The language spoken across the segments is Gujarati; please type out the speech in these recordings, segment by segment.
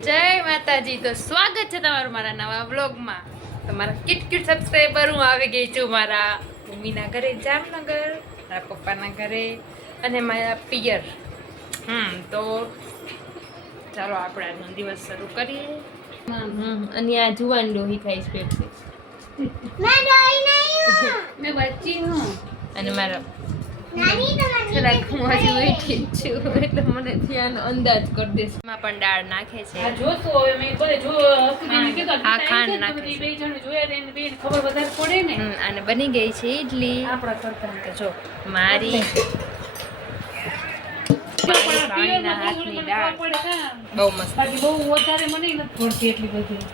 જય માતાજી. તો સ્વાગત છે તમારું મારા નવા વ્લોગમાં. તમારા કિટ સબસ્ક્રાઈબર હું આવી ગઈ છું મારા મમ્મીના ઘરે જામનગર, મારા પપ્પાના ઘરે અને મારા પિયર. તો ચાલો આપણે આજનો દિવસ શરૂ કરીએ. અને આ જુવાન ડોહી ખાઈશ પેપ્સી. મેં બચ્ચી હું અને મારા એટલે મને ત્યાં અંદાજ કરી દેશ માં પણ દાળ નાખે છે. ખાંડ નાખે છે. અને બની ગઈ છે ઈડલી. જો મારી ભાણીના હાથની દાળ બહુ મસ્ત. બહુ વધારે મને નથી પડતી એટલી બધી.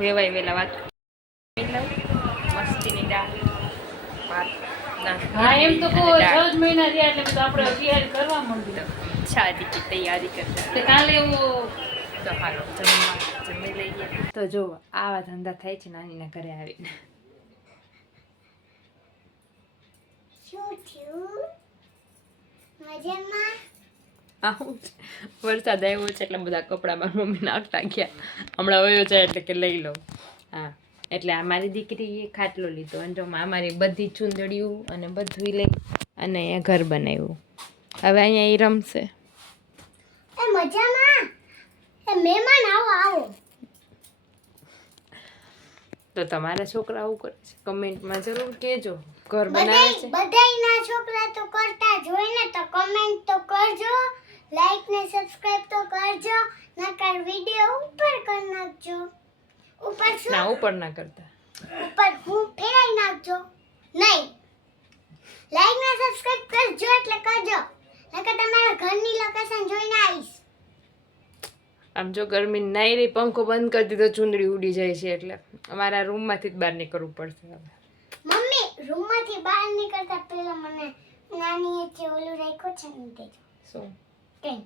વેવાય વેલા વાત મસ્તીની દાળ ભાત. હા એમ તો કહો 6 મહિના થયા એટલે તો આપણે તૈયારી કરવા માંડી. શાદી की तैयारी करते हैं કાલે એવો તો હાલો જમી લઈએ. તો જો આવા ધંધા થાય છે નાનીના ઘરે આવીને. શું થયું મજામાં? આવું વરસાદ આવ્યો છે એટલે બધા કપડામાં મમ્મી નાખતા ગયા. હમણાં વયો જાય એટલે કે લઈ લો. હા એટલે આ મારી દીકરીએ ખાટલો લીધો અને જો મારી બધી ચૂંદડીયું અને બધું લઈ અને અહીંયા ઘર બનાવ્યું. હવે અહીંયા એ રમશે. એ મજામાં એ મહેમાન આવો. તો તમારા છોકરા આવું કરે છે કમેન્ટમાં જરૂર કહેજો. ઘર બનાવે છે બધાયના છોકરા તો કરતા જ હોય ને, તો કમેન્ટ તો કરજો, લાઈક ને સબસ્ક્રાઇબ તો કરજો, નકર વિડિયો ઉપર કરી નાખજો. ઉપર શું ના ઉપર ના કરતા ઉપર હું ફેરાઈ નાખજો. નહીં લાઈક ને સબસ્ક્રાઇબ કરજો એટલે કરજો, નકર તમારા ઘરની લોકેશન જોઈને આવીશ. આમ જો ગરમી નાઈ રહી, પંખો બંધ કરી દીધો, ચૂંદડી ઉડી જાય છે એટલે અમારા રૂમમાંથી જ બહાર નીકળવું પડશે. હવે મમ્મી રૂમમાંથી બહાર નીકળતા પહેલા મને નાનીએ જે ઓલું રાખ્યો છે ને દેજો. શું કઈ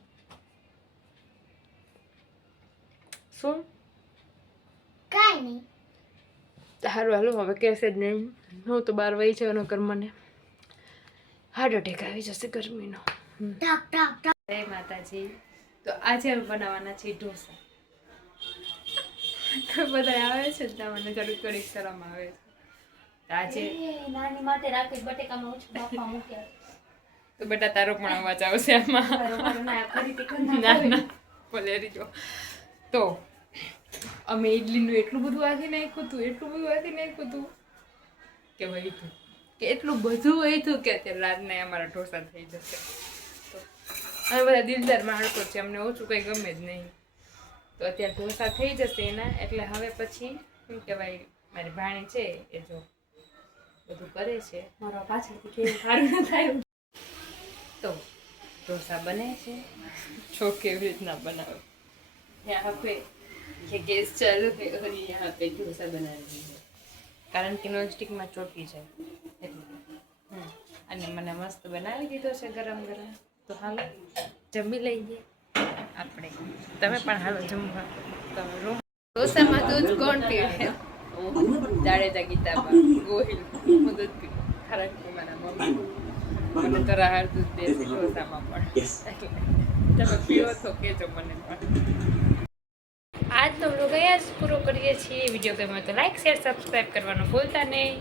શું કાઈ નહીં. સારું હાલો હવે કહેશે જ નહીં. હું તો બહાર વહી જવાનો કર, મને હાર્ટ એટેક આવી જશે ગરમીનો. જય માતાજી. તો આજે અમે બનાવવાના છે ઢોસા. તો બધા આવે છે ને મને થોડીક શરમ આવે છે. આજે નાની માટે રાખી બટેકામાં ઓછું બાફવા મૂક્યા. તો બેટા તારો પણ અવાજ આવશે આમાં. ના બોલેરી જો. તો અમે ઇડલીનું એટલું બધું વાગી નાખ્યું હતું કે ભાઈ કે એટલું બધું હતું કે અત્યારે રાતના અમારા ઢોસા થઈ જશે. તો અમે બધા દિલદાર માણસો છે, અમને ઓછું કંઈ ગમે જ નહીં. તો અત્યારે ઢોસા થઈ જશે એના એટલે હવે પછી શું કહેવાય, મારી ભાણી છે એ જો બધું કરે છે મારા પાછળથી કેવું સારું ન થાય. તો ઢોસા બને છે, જો કેવી રીતના બનાવે. यहाँ पे ये गैस चालू है और यहाँ पे डोसा बना रही है, कारण कि नॉन स्टिक में ચોટી જાય એટલે. અને મને મસ્ત બનાવી દીધો છે ગરમ ગરમ. તો હાલો જમી લઈએ આપણે. તમે પણ હાલો જમવા. તમે રૂમ ઢોસામાં દૂધ કોણ પીવે? જાડેજા ગીતામાં ગોહિલ મદદ ખરાબ મારા મમ્મી મને તો રાહર દૂધ દે ઢોસામાં પણ. તમે પીવો તો કહેજો મને પણ. આજનો વ્લોગ અહીંયા જ પૂરો કરીએ છીએ. વિડીયો ગમ્યો તો લાઈક શેર સબસ્ક્રાઈબ કરવાનું ભૂલતા નહીં.